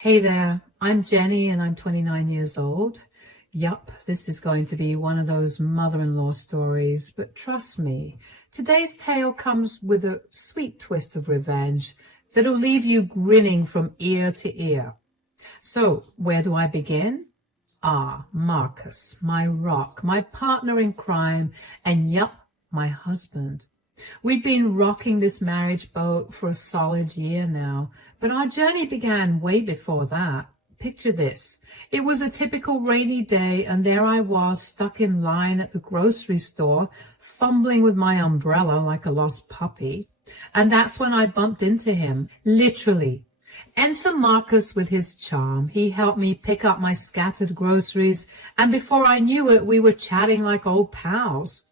Hey there, I'm Jenny and I'm 29 years old. Yup, this is going to be one of those mother-in-law stories, but trust me, today's tale comes with a sweet twist of revenge that'll leave you grinning from ear to ear. So, where do I begin? Marcus, my rock, my partner in crime, and yup, my husband. We've been rocking this marriage boat for a solid year now, but our journey began way before that. Picture this. It was a typical rainy day, and there I was, stuck in line at the grocery store, fumbling with my umbrella like a lost puppy. And that's when I bumped into him, literally. Enter Marcus with his charm. He helped me pick up my scattered groceries, and before I knew it, we were chatting like old pals.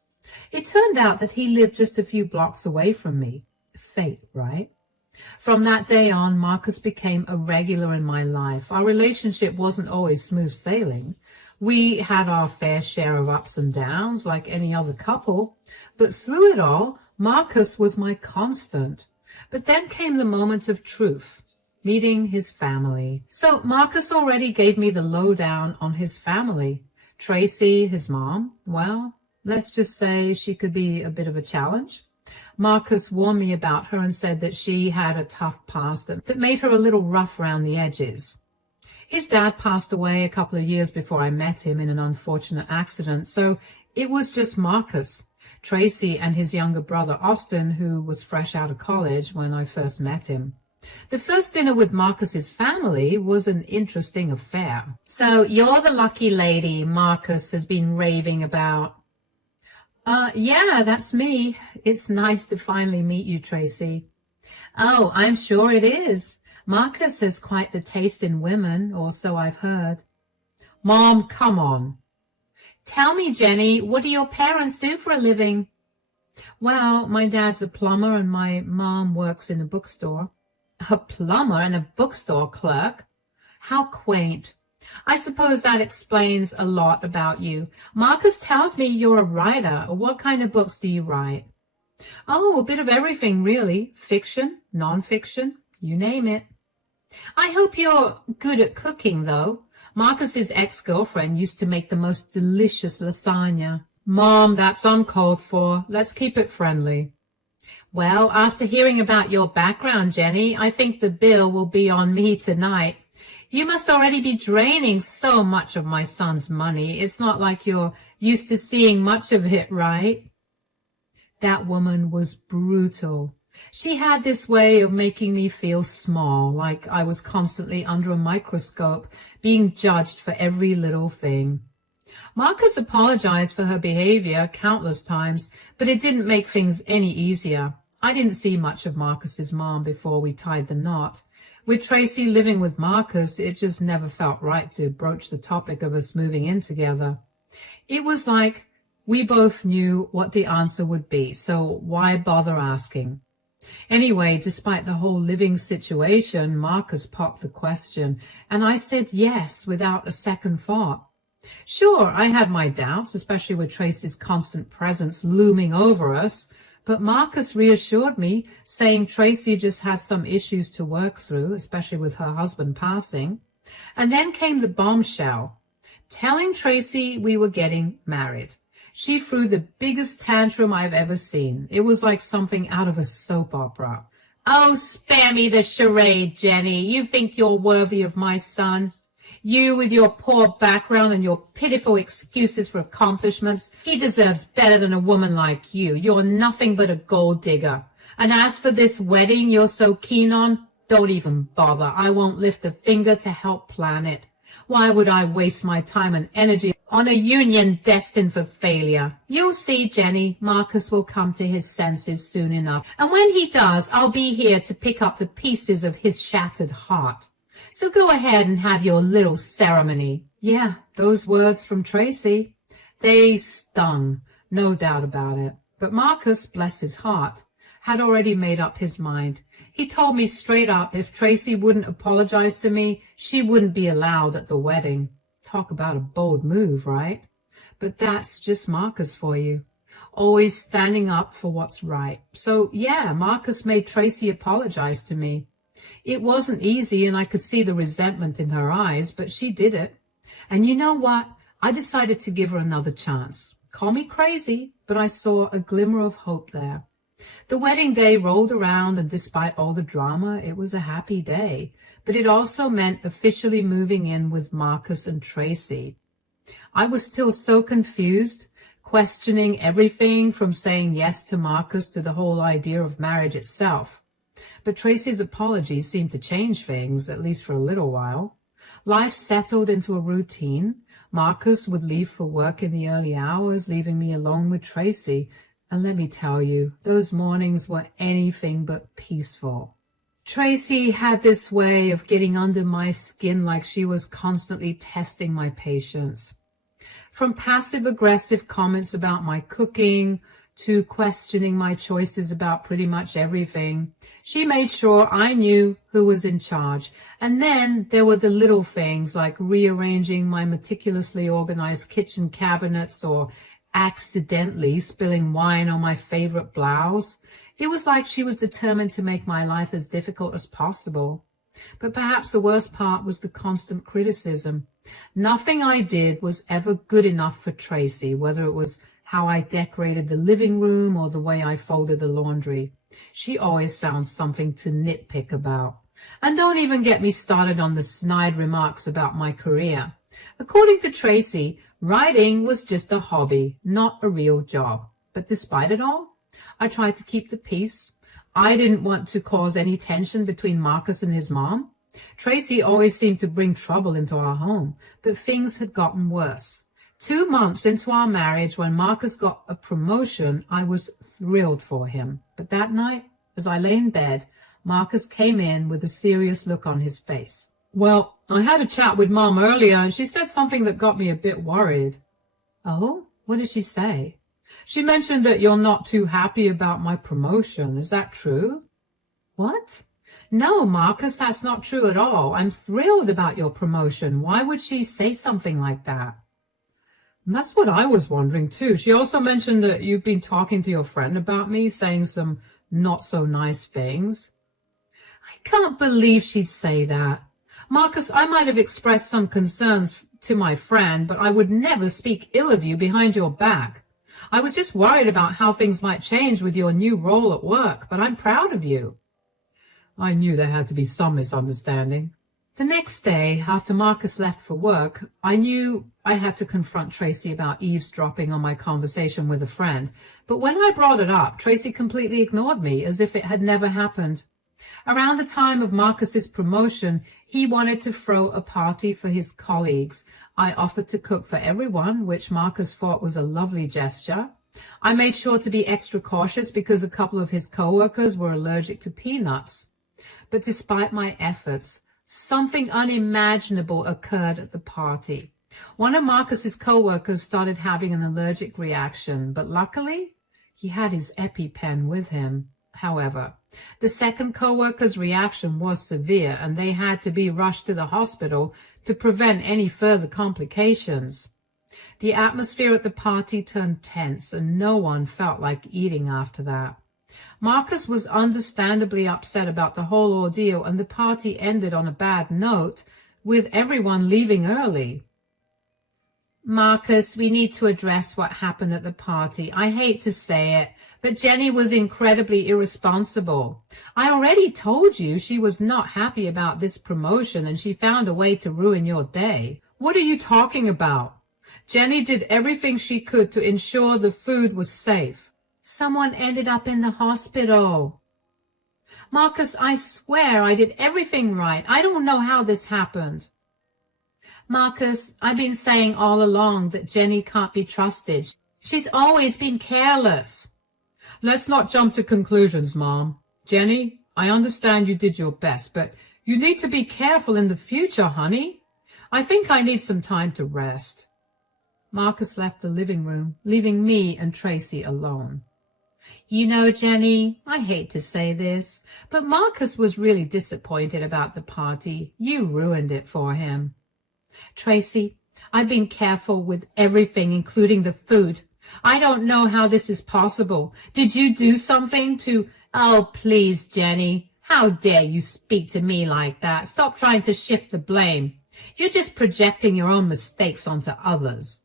It turned out that he lived just a few blocks away from me. Fate, right? From that day on, Marcus became a regular in my life. Our relationship wasn't always smooth sailing. We had our fair share of ups and downs like any other couple, but through it all, Marcus was my constant. But then came the moment of truth, meeting his family. So Marcus already gave me the lowdown on his family. Tracy, his mom, well, let's just say she could be a bit of a challenge. Marcus warned me about her and said that she had a tough past that made her a little rough around the edges. His dad passed away a couple of years before I met him in an unfortunate accident, so it was just Marcus, Tracy, and his younger brother Austin, who was fresh out of college when I first met him. The first dinner with Marcus's family was an interesting affair. So you're the lucky lady Marcus has been raving about. Yeah, that's me. It's nice to finally meet you, Tracy. Oh, I'm sure it is. Marcus has quite the taste in women, or so I've heard. Mom, come on. Tell me, Jenny, what do your parents do for a living? Well, my dad's a plumber and my mom works in a bookstore. A plumber and a bookstore clerk? How quaint. I suppose that explains a lot about you. Marcus tells me you're a writer. What kind of books do you write? Oh, a bit of everything, really. Fiction, nonfiction, you name it. I hope you're good at cooking, though. Marcus's ex-girlfriend used to make the most delicious lasagna. Mom, that's uncalled for. Let's keep it friendly. Well, after hearing about your background, Jenny, I think the bill will be on me tonight. You must already be draining so much of my son's money. It's not like you're used to seeing much of it, right? That woman was brutal. She had this way of making me feel small, like I was constantly under a microscope, being judged for every little thing. Marcus apologized for her behavior countless times, but it didn't make things any easier. I didn't see much of Marcus's mom before we tied the knot. With Tracy living with Marcus, it just never felt right to broach the topic of us moving in together. It was like we both knew what the answer would be, so why bother asking? Anyway, despite the whole living situation, Marcus popped the question, and I said yes without a second thought. Sure, I had my doubts, especially with Tracy's constant presence looming over us, but Marcus reassured me, saying Tracy just had some issues to work through, especially with her husband passing. And then came the bombshell, telling Tracy we were getting married. She threw the biggest tantrum I've ever seen. It was like something out of a soap opera. Oh, spare me the charade, Jenny. You think you're worthy of my son? You with your poor background and your pitiful excuses for accomplishments. He deserves better than a woman like you. You're nothing but a gold digger. And as for this wedding you're so keen on, don't even bother. I won't lift a finger to help plan it. Why would I waste my time and energy on a union destined for failure? You'll see, Jenny, Marcus will come to his senses soon enough. And when he does, I'll be here to pick up the pieces of his shattered heart. So go ahead and have your little ceremony. Yeah, those words from Tracy, they stung, no doubt about it. But Marcus, bless his heart, had already made up his mind. He told me straight up if Tracy wouldn't apologize to me, she wouldn't be allowed at the wedding. Talk about a bold move, right? But that's just Marcus for you. Always standing up for what's right. So yeah, Marcus made Tracy apologize to me. It wasn't easy, and I could see the resentment in her eyes, but she did it. And you know what? I decided to give her another chance. Call me crazy, but I saw a glimmer of hope there. The wedding day rolled around, and despite all the drama, it was a happy day. But it also meant officially moving in with Marcus and Tracy. I was still so confused, questioning everything from saying yes to Marcus to the whole idea of marriage itself. But Tracy's apologies seemed to change things, at least for a little while. Life settled into a routine. Marcus would leave for work in the early hours, leaving me alone with Tracy. And let me tell you, those mornings were anything but peaceful. Tracy had this way of getting under my skin, like she was constantly testing my patience. From passive-aggressive comments about my cooking to questioning my choices about pretty much everything, she made sure I knew who was in charge. And then there were the little things like rearranging my meticulously organized kitchen cabinets or accidentally spilling wine on my favorite blouse. It was like she was determined to make my life as difficult as possible. But perhaps the worst part was the constant criticism. Nothing I did was ever good enough for Tracy, whether it was how I decorated the living room or the way I folded the laundry. She always found something to nitpick about. And don't even get me started on the snide remarks about my career. According to Tracy, writing was just a hobby, not a real job. But despite it all, I tried to keep the peace. I didn't want to cause any tension between Marcus and his mom. Tracy always seemed to bring trouble into our home, but things had gotten worse. 2 months into our marriage, when Marcus got a promotion, I was thrilled for him. But that night, as I lay in bed, Marcus came in with a serious look on his face. Well, I had a chat with Mom earlier, and she said something that got me a bit worried. Oh, what did she say? She mentioned that you're not too happy about my promotion. Is that true? What? No, Marcus, that's not true at all. I'm thrilled about your promotion. Why would she say something like that? That's what I was wondering too. She also mentioned that you've been talking to your friend about me, saying some not so nice things. I can't believe she'd say that. Marcus, I might have expressed some concerns to my friend, but I would never speak ill of you behind your back. I was just worried about how things might change with your new role at work, but I'm proud of you. I knew there had to be some misunderstanding. The next day, after Marcus left for work, I knew I had to confront Tracy about eavesdropping on my conversation with a friend. But when I brought it up, Tracy completely ignored me, as if it had never happened. Around the time of Marcus's promotion, he wanted to throw a party for his colleagues. I offered to cook for everyone, which Marcus thought was a lovely gesture. I made sure to be extra cautious because a couple of his co-workers were allergic to peanuts. But despite my efforts, something unimaginable occurred at the party. One of Marcus's co-workers started having an allergic reaction, but luckily, he had his EpiPen with him. However, the second co-worker's reaction was severe, and they had to be rushed to the hospital to prevent any further complications. The atmosphere at the party turned tense, and no one felt like eating after that. Marcus was understandably upset about the whole ordeal, and the party ended on a bad note, with everyone leaving early. Marcus, we need to address what happened at the party. I hate to say it, but Jenny was incredibly irresponsible. I already told you she was not happy about this promotion, and she found a way to ruin your day. What are you talking about? Jenny did everything she could to ensure the food was safe. Someone ended up in the hospital. Marcus, I swear I did everything right. I don't know how this happened. Marcus, I've been saying all along that Jenny can't be trusted. She's always been careless. Let's not jump to conclusions, Mom. Jenny, I understand you did your best, but you need to be careful in the future, honey. I think I need some time to rest. Marcus left the living room, leaving me and Tracy alone. You know, Jenny, I hate to say this, but Marcus was really disappointed about the party. You ruined it for him. Tracy, I've been careful with everything, including the food. I don't know how this is possible. Did you do something to... Oh, please, Jenny. How dare you speak to me like that? Stop trying to shift the blame. You're just projecting your own mistakes onto others.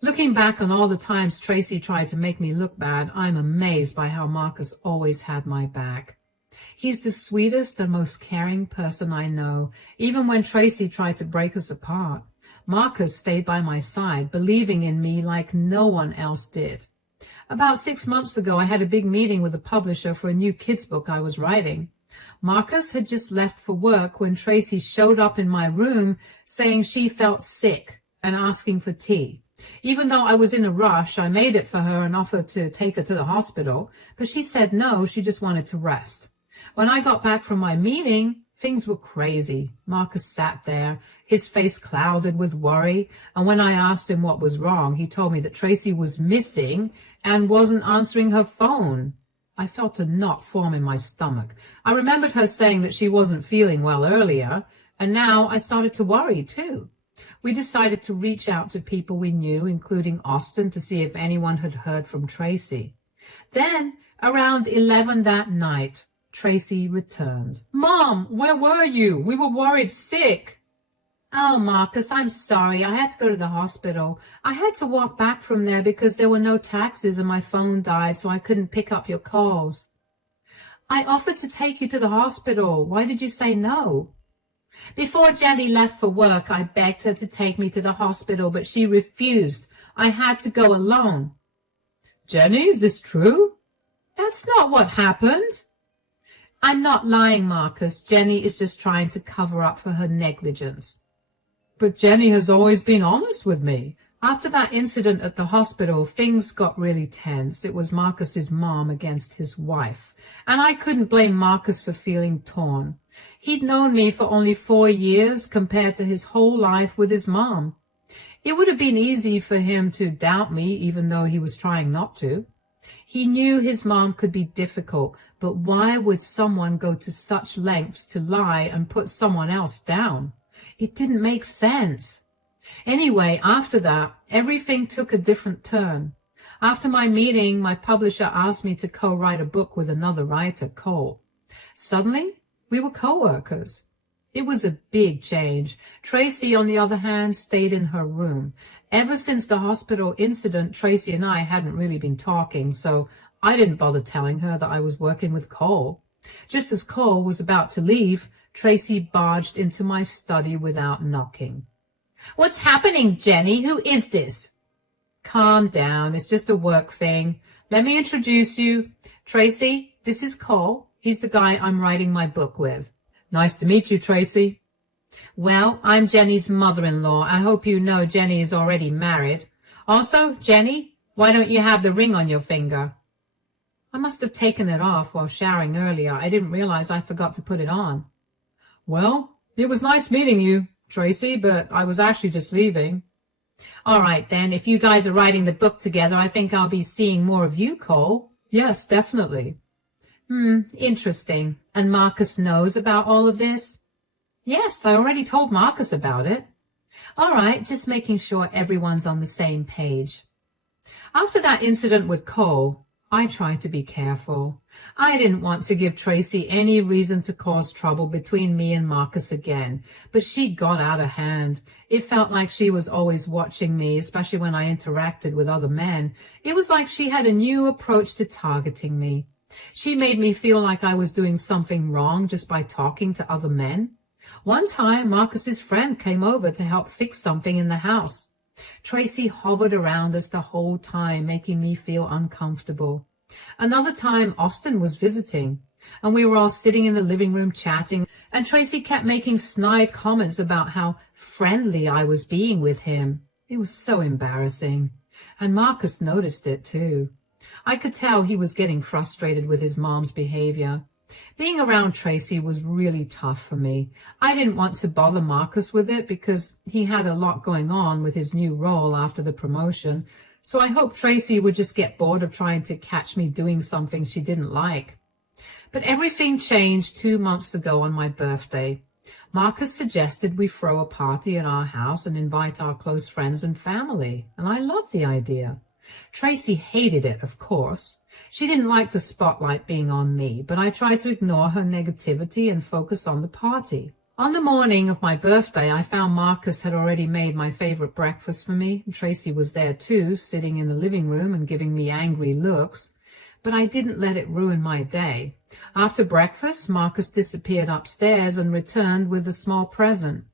Looking back on all the times Tracy tried to make me look bad, I'm amazed by how Marcus always had my back. He's the sweetest and most caring person I know. Even when Tracy tried to break us apart, Marcus stayed by my side, believing in me like no one else did. About 6 months ago, I had a big meeting with a publisher for a new kids book I was writing. Marcus had just left for work when Tracy showed up in my room saying she felt sick and asking for tea. Even though I was in a rush, I made it for her and offered to take her to the hospital, but she said no, she just wanted to rest. When I got back from my meeting, things were crazy. Marcus sat there, his face clouded with worry, and when I asked him what was wrong, he told me that Tracy was missing and wasn't answering her phone. I felt a knot form in my stomach. I remembered her saying that she wasn't feeling well earlier, and now I started to worry too. We decided to reach out to people we knew, including Austin, to see if anyone had heard from Tracy. Then, around 11 that night, Tracy returned. "Mom, where were you? We were worried sick." "Oh, Marcus, I'm sorry. I had to go to the hospital. I had to walk back from there because there were no taxis and my phone died, so I couldn't pick up your calls." "I offered to take you to the hospital. Why did you say no?" "Before Jenny left for work, I begged her to take me to the hospital, but she refused. I had to go alone." "Jenny, is this true?" "That's not what happened." "I'm not lying, Marcus. Jenny is just trying to cover up for her negligence." "But Jenny has always been honest with me." After that incident at the hospital, things got really tense. It was Marcus's mom against his wife, and I couldn't blame Marcus for feeling torn. He'd known me for only 4 years compared to his whole life with his mom. It would have been easy for him to doubt me, even though he was trying not to. He knew his mom could be difficult, but why would someone go to such lengths to lie and put someone else down? It didn't make sense. Anyway, after that, everything took a different turn. After my meeting, my publisher asked me to co-write a book with another writer, Cole. Suddenly, we were co-workers. It was a big change. Tracy, on the other hand, stayed in her room. Ever since the hospital incident, Tracy and I hadn't really been talking, so I didn't bother telling her that I was working with Cole. Just as Cole was about to leave, Tracy barged into my study without knocking. "What's happening, Jenny? Who is this?" "Calm down. It's just a work thing. Let me introduce you. Tracy, this is Cole. He's the guy I'm writing my book with." "Nice to meet you, Tracy." "Well, I'm Jenny's mother-in-law. I hope you know Jenny is already married. Also, Jenny, why don't you have the ring on your finger?" I must have taken it off while showering earlier. I didn't realize I forgot to put it on. "Well, it was nice meeting you, Tracy, but I was actually just leaving." "All right, then. If you guys are writing the book together, I think I'll be seeing more of you, Cole." "Yes, definitely." Interesting. And Marcus knows about all of this?" "Yes, I already told Marcus about it." "All right, just making sure everyone's on the same page." After that incident with Cole, I tried to be careful. I didn't want to give Tracy any reason to cause trouble between me and Marcus again, but she got out of hand. It felt like she was always watching me, especially when I interacted with other men. It was like she had a new approach to targeting me. She made me feel like I was doing something wrong just by talking to other men. One time, Marcus's friend came over to help fix something in the house. Tracy hovered around us the whole time, making me feel uncomfortable. Another time, Austin was visiting, and we were all sitting in the living room chatting, and Tracy kept making snide comments about how friendly I was being with him. It was so embarrassing, and Marcus noticed it too. I could tell he was getting frustrated with his mom's behavior. Being around Tracy was really tough for me. I didn't want to bother Marcus with it because he had a lot going on with his new role after the promotion, so I hoped Tracy would just get bored of trying to catch me doing something she didn't like. But everything changed 2 months ago on my birthday. Marcus suggested we throw a party at our house and invite our close friends and family, and I loved the idea. Tracy hated it, of course. She didn't like the spotlight being on me, but I tried to ignore her negativity and focus on the party. On the morning of my birthday, I found Marcus had already made my favorite breakfast for me. Tracy was there too, sitting in the living room and giving me angry looks. But I didn't let it ruin my day. After breakfast, Marcus disappeared upstairs and returned with a small present.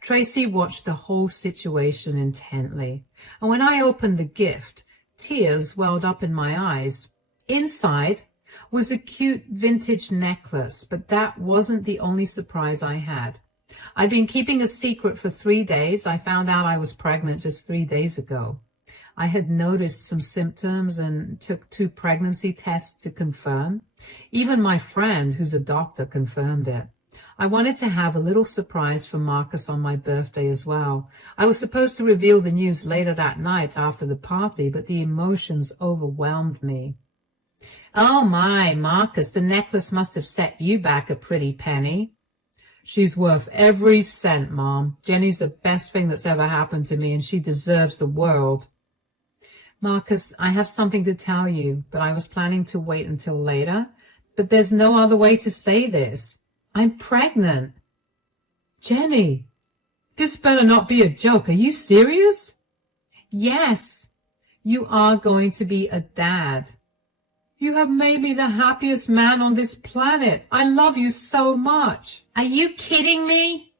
Tracy watched the whole situation intently, and when I opened the gift, tears welled up in my eyes. Inside was a cute vintage necklace, but that wasn't the only surprise I had. I'd been keeping a secret for 3 days. I found out I was pregnant just 3 days ago. I had noticed some symptoms and took 2 pregnancy tests to confirm. Even my friend, who's a doctor, confirmed it. I wanted to have a little surprise for Marcus on my birthday as well. I was supposed to reveal the news later that night after the party, but the emotions overwhelmed me. Oh my, Marcus, the necklace must have set you back a pretty penny. She's worth every cent, Mom. Jenny's the best thing that's ever happened to me, and she deserves the world. Marcus, I have something to tell you, but I was planning to wait until later. But there's no other way to say this. I'm pregnant. Jenny, this better not be a joke. Are you serious? Yes, you are going to be a dad. You have made me the happiest man on this planet. I love you so much. Are you kidding me?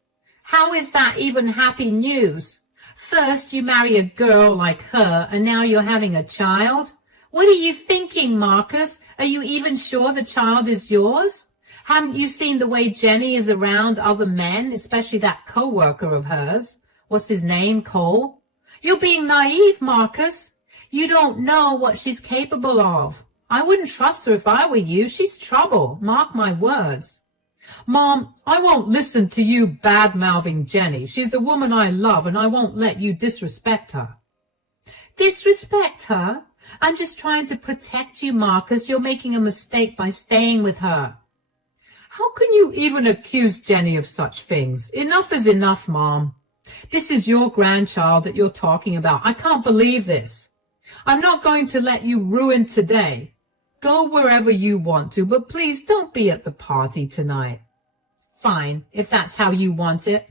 How is that even happy news? First you marry a girl like her, and now you're having a child? What are you thinking, Marcus? Are you even sure the child is yours? Haven't you seen the way Jenny is around other men, especially that co-worker of hers? What's his name, Cole? You're being naive, Marcus. You don't know what she's capable of. I wouldn't trust her if I were you. She's trouble. Mark my words. Mom, I won't listen to you bad-mouthing Jenny. She's the woman I love, and I won't let you disrespect her. Disrespect her? I'm just trying to protect you, Marcus. You're making a mistake by staying with her. How can you even accuse Jenny of such things? Enough is enough, Mom. This is your grandchild that you're talking about. I can't believe this. I'm not going to let you ruin today. Go wherever you want to, but please don't be at the party tonight. Fine, if that's how you want it.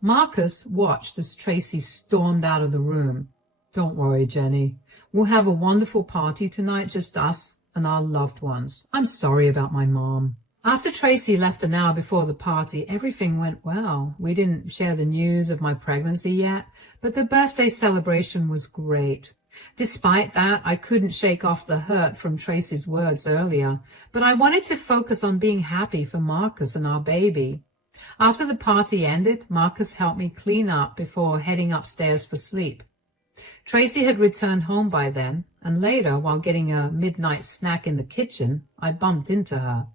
Marcus watched as Tracy stormed out of the room. Don't worry, Jenny. We'll have a wonderful party tonight, just us and our loved ones. I'm sorry about my mom. After Tracy left an hour before the party, everything went well. We didn't share the news of my pregnancy yet, but the birthday celebration was great. Despite that, I couldn't shake off the hurt from Tracy's words earlier, but I wanted to focus on being happy for Marcus and our baby. After the party ended, Marcus helped me clean up before heading upstairs for sleep. Tracy had returned home by then, and later, while getting a midnight snack in the kitchen, I bumped into her.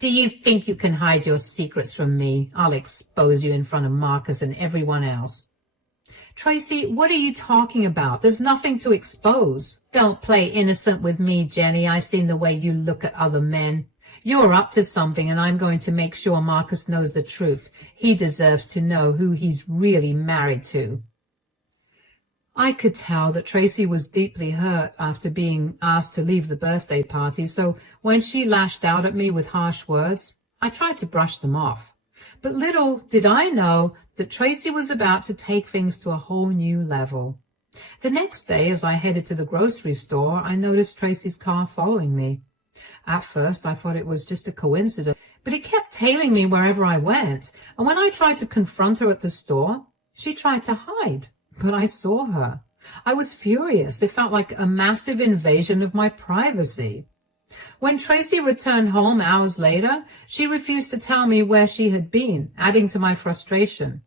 Do you think you can hide your secrets from me? I'll expose you in front of Marcus and everyone else. Tracy, what are you talking about? There's nothing to expose. Don't play innocent with me, Jenny. I've seen the way you look at other men. You're up to something, and I'm going to make sure Marcus knows the truth. He deserves to know who he's really married to. I could tell that Tracy was deeply hurt after being asked to leave the birthday party, so when she lashed out at me with harsh words, I tried to brush them off. But little did I know that Tracy was about to take things to a whole new level. The next day, as I headed to the grocery store, I noticed Tracy's car following me. At first, I thought it was just a coincidence, but it kept tailing me wherever I went, and when I tried to confront her at the store, she tried to hide. But I saw her. I was furious. It felt like a massive invasion of my privacy. When Tracy returned home hours later, she refused to tell me where she had been, adding to my frustration.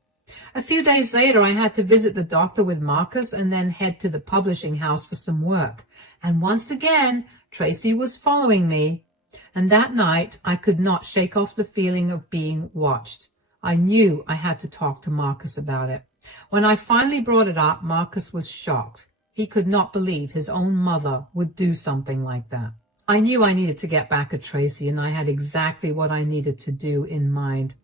A few days later, I had to visit the doctor with Marcus and then head to the publishing house for some work. And once again, Tracy was following me. And that night, I could not shake off the feeling of being watched. I knew I had to talk to Marcus about it. When I finally brought it up, Marcus was shocked. He could not believe his own mother would do something like that. I knew I needed to get back at Tracy, and I had exactly what I needed to do in mind.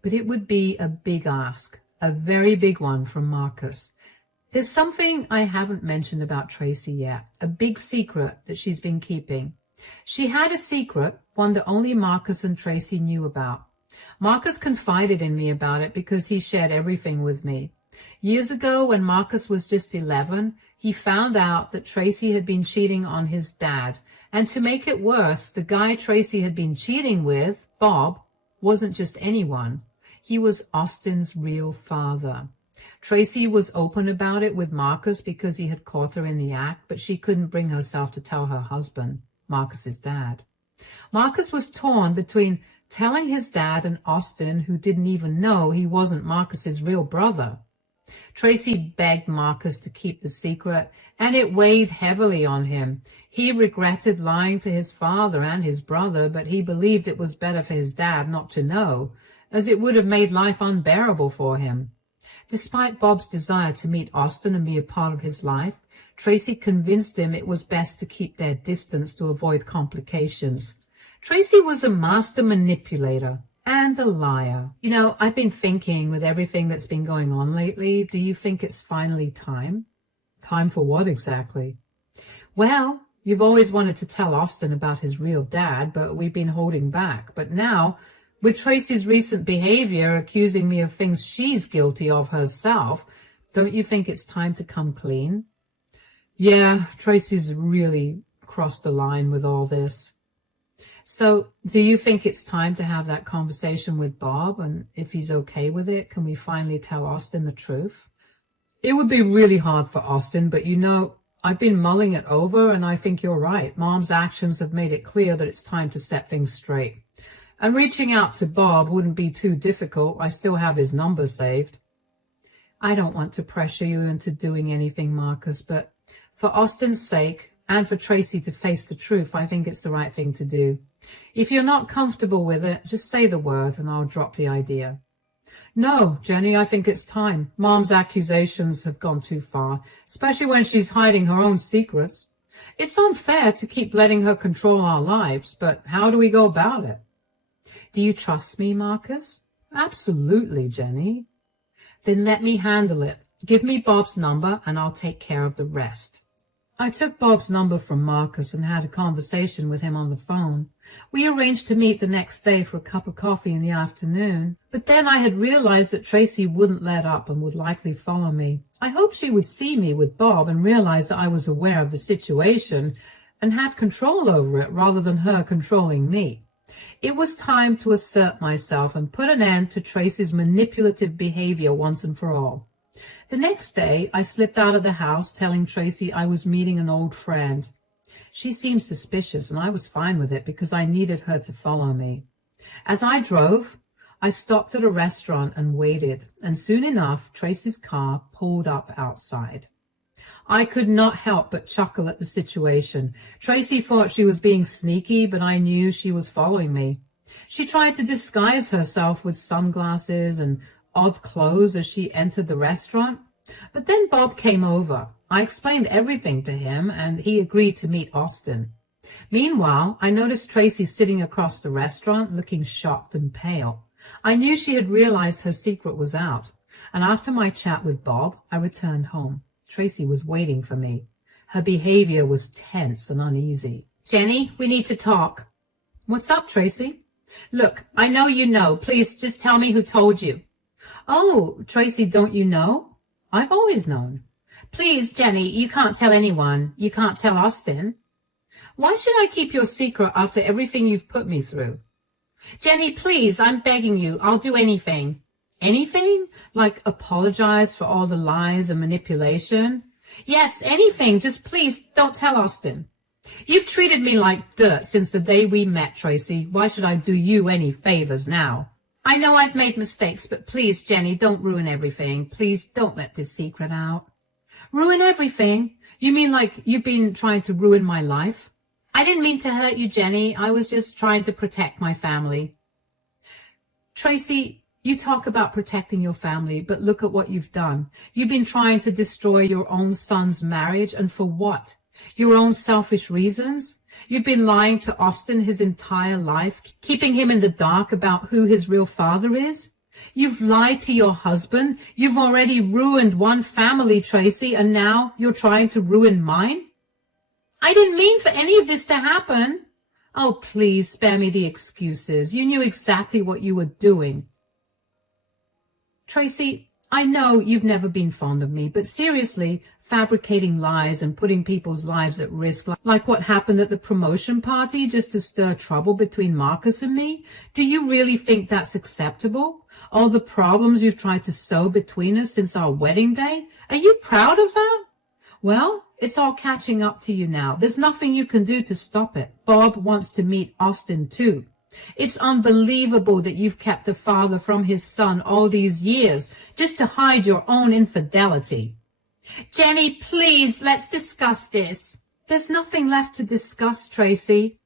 But it would be a big ask, a very big one from Marcus. There's something I haven't mentioned about Tracy yet, a big secret that she's been keeping. She had a secret, one that only Marcus and Tracy knew about. Marcus confided in me about it because he shared everything with me. Years ago, when Marcus was just 11, he found out that Tracy had been cheating on his dad. And to make it worse, the guy Tracy had been cheating with, Bob, wasn't just anyone. He was Austin's real father. Tracy was open about it with Marcus because he had caught her in the act, but she couldn't bring herself to tell her husband, Marcus's dad. Marcus was torn between telling his dad and Austin, who didn't even know he wasn't Marcus's real brother. Tracy begged Marcus to keep the secret, and it weighed heavily on him. He regretted lying to his father and his brother, but he believed it was better for his dad not to know, as it would have made life unbearable for him. Despite Bob's desire to meet Austin and be a part of his life, Tracy convinced him it was best to keep their distance to avoid complications. Tracy was a master manipulator and a liar. You know, I've been thinking with everything that's been going on lately, do you think it's finally time? Time for what exactly? Well, you've always wanted to tell Austin about his real dad, but we've been holding back. But now, with Tracy's recent behavior accusing me of things she's guilty of herself, don't you think it's time to come clean? Yeah, Tracy's really crossed the line with all this. So do you think it's time to have that conversation with Bob? And if he's okay with it, can we finally tell Austin the truth? It would be really hard for Austin, but you know, I've been mulling it over and I think you're right. Mom's actions have made it clear that it's time to set things straight. And reaching out to Bob wouldn't be too difficult. I still have his number saved. I don't want to pressure you into doing anything, Marcus, but for Austin's sake and for Tracy to face the truth, I think it's the right thing to do. If you're not comfortable with it, just say the word and I'll drop the idea. No, Jenny, I think it's time. Mom's accusations have gone too far, especially when she's hiding her own secrets. It's unfair to keep letting her control our lives, but how do we go about it? Do you trust me, Marcus? Absolutely, Jenny. Then let me handle it. Give me Bob's number and I'll take care of the rest. I took Bob's number from Marcus and had a conversation with him on the phone. We arranged to meet the next day for a cup of coffee in the afternoon, but then I had realized that Tracy wouldn't let up and would likely follow me. I hoped she would see me with Bob and realize that I was aware of the situation and had control over it rather than her controlling me. It was time to assert myself and put an end to Tracy's manipulative behavior once and for all. The next day, I slipped out of the house telling Tracy I was meeting an old friend. She seemed suspicious, and I was fine with it because I needed her to follow me. As I drove, I stopped at a restaurant and waited, and soon enough, Tracy's car pulled up outside. I could not help but chuckle at the situation. Tracy thought she was being sneaky, but I knew she was following me. She tried to disguise herself with sunglasses and odd clothes as she entered the restaurant. But then Bob came over. I explained everything to him, and he agreed to meet Austin. Meanwhile, I noticed Tracy sitting across the restaurant, looking shocked and pale. I knew she had realized her secret was out, and after my chat with Bob, I returned home. Tracy was waiting for me. Her behavior was tense and uneasy. Jenny, we need to talk. What's up, Tracy? Look, I know you know. Please just tell me who told you. Oh, Tracy, don't you know? I've always known. Please, Jenny, you can't tell anyone. You can't tell Austin. Why should I keep your secret after everything you've put me through? Jenny, please, I'm begging you. I'll do anything. Anything? Like apologize for all the lies and manipulation? Yes, anything. Just please don't tell Austin. You've treated me like dirt since the day we met, Tracy. Why should I do you any favors now? I know I've made mistakes, but please, Jenny, don't ruin everything. Please don't let this secret out. Ruin everything? You mean like you've been trying to ruin my life? I didn't mean to hurt you, Jenny. I was just trying to protect my family. Tracy, you talk about protecting your family, but look at what you've done. You've been trying to destroy your own son's marriage, and for what? Your own selfish reasons? You've been lying to Austin his entire life, keeping him in the dark about who his real father is? You've lied to your husband. You've already ruined one family, Tracy, and now you're trying to ruin mine? I didn't mean for any of this to happen. Oh, please spare me the excuses. You knew exactly what you were doing. Tracy, I know you've never been fond of me, but seriously, fabricating lies and putting people's lives at risk, like what happened at the promotion party just to stir trouble between Marcus and me, do you really think that's acceptable? All the problems you've tried to sow between us since our wedding day? Are you proud of that? Well, it's all catching up to you now. There's nothing you can do to stop it. Bob wants to meet Austin too. It's unbelievable that you've kept the father from his son all these years just to hide your own infidelity. Jenny, please, let's discuss this. There's nothing left to discuss, Tracy.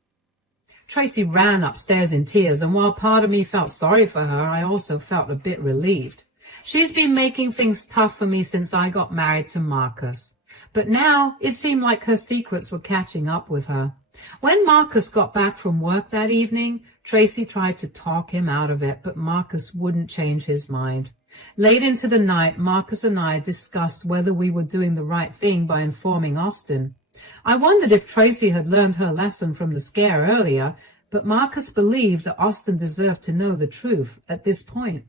Tracy ran upstairs in tears, and while part of me felt sorry for her, I also felt a bit relieved. She's been making things tough for me since I got married to Marcus. But now it seemed like her secrets were catching up with her. When Marcus got back from work that evening, Tracy tried to talk him out of it, but Marcus wouldn't change his mind. Late into the night, Marcus and I discussed whether we were doing the right thing by informing Austin. I wondered if Tracy had learned her lesson from the scare earlier, but Marcus believed that Austin deserved to know the truth at this point.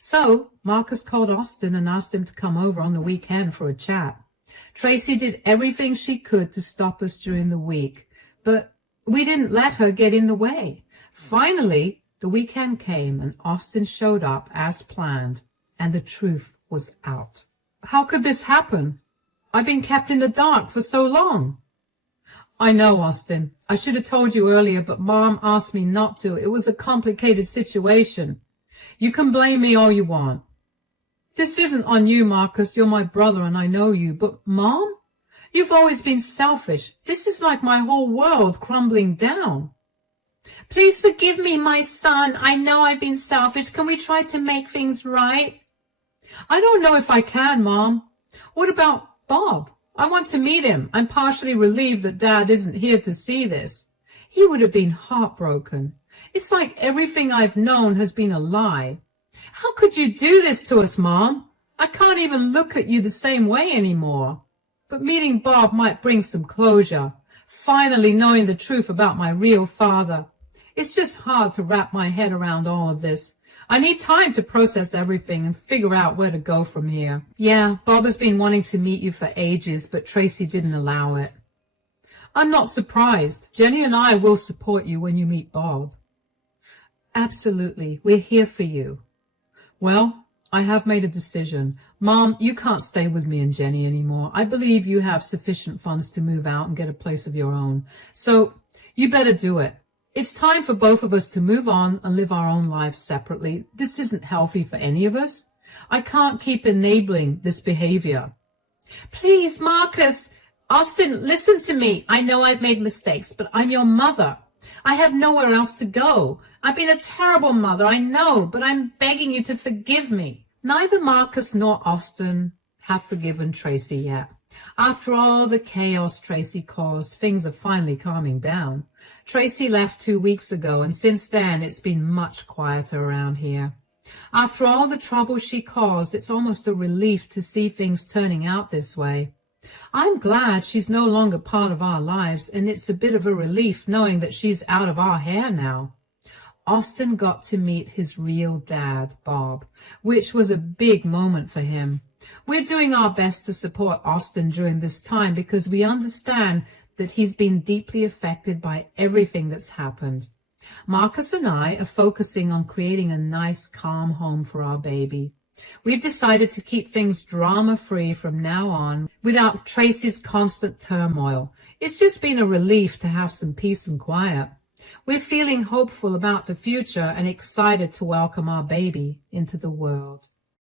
So Marcus called Austin and asked him to come over on the weekend for a chat. Tracy did everything she could to stop us during the week, but we didn't let her get in the way. Finally, the weekend came and Austin showed up as planned, and the truth was out. How could this happen? I've been kept in the dark for so long. I know, Austin. I should have told you earlier, but Mom asked me not to. It was a complicated situation. You can blame me all you want. This isn't on you, Marcus. You're my brother and I know you. But Mom? You've always been selfish. This is like my whole world crumbling down. Please forgive me, my son. I know I've been selfish. Can we try to make things right? I don't know if I can, Mom. What about Bob? I want to meet him. I'm partially relieved that Dad isn't here to see this. He would have been heartbroken. It's like everything I've known has been a lie. How could you do this to us, Mom? I can't even look at you the same way anymore. But meeting Bob might bring some closure. Finally knowing the truth about my real father. It's just hard to wrap my head around all of this. I need time to process everything and figure out where to go from here. Yeah, Bob has been wanting to meet you for ages, but Tracy didn't allow it. I'm not surprised. Jenny and I will support you when you meet Bob. Absolutely. We're here for you. Well, I have made a decision. Mom, you can't stay with me and Jenny anymore. I believe you have sufficient funds to move out and get a place of your own. So you better do it. It's time for both of us to move on and live our own lives separately. This isn't healthy for any of us. I can't keep enabling this behavior. Please, Marcus. Austin, listen to me. I know I've made mistakes, but I'm your mother. I have nowhere else to go. I've been a terrible mother, I know, but I'm begging you to forgive me. Neither Marcus nor Austin have forgiven Tracy yet. After all the chaos Tracy caused, things are finally calming down. Tracy left 2 weeks ago, and since then it's been much quieter around here. After all the trouble she caused, it's almost a relief to see things turning out this way. I'm glad she's no longer part of our lives, and it's a bit of a relief knowing that she's out of our hair now. Austin got to meet his real dad, Bob, which was a big moment for him. We're doing our best to support Austin during this time because we understand that he's been deeply affected by everything that's happened. Marcus and I are focusing on creating a nice, calm home for our baby. We've decided to keep things drama-free from now on without Tracy's constant turmoil. It's just been a relief to have some peace and quiet. We're feeling hopeful about the future and excited to welcome our baby into the world.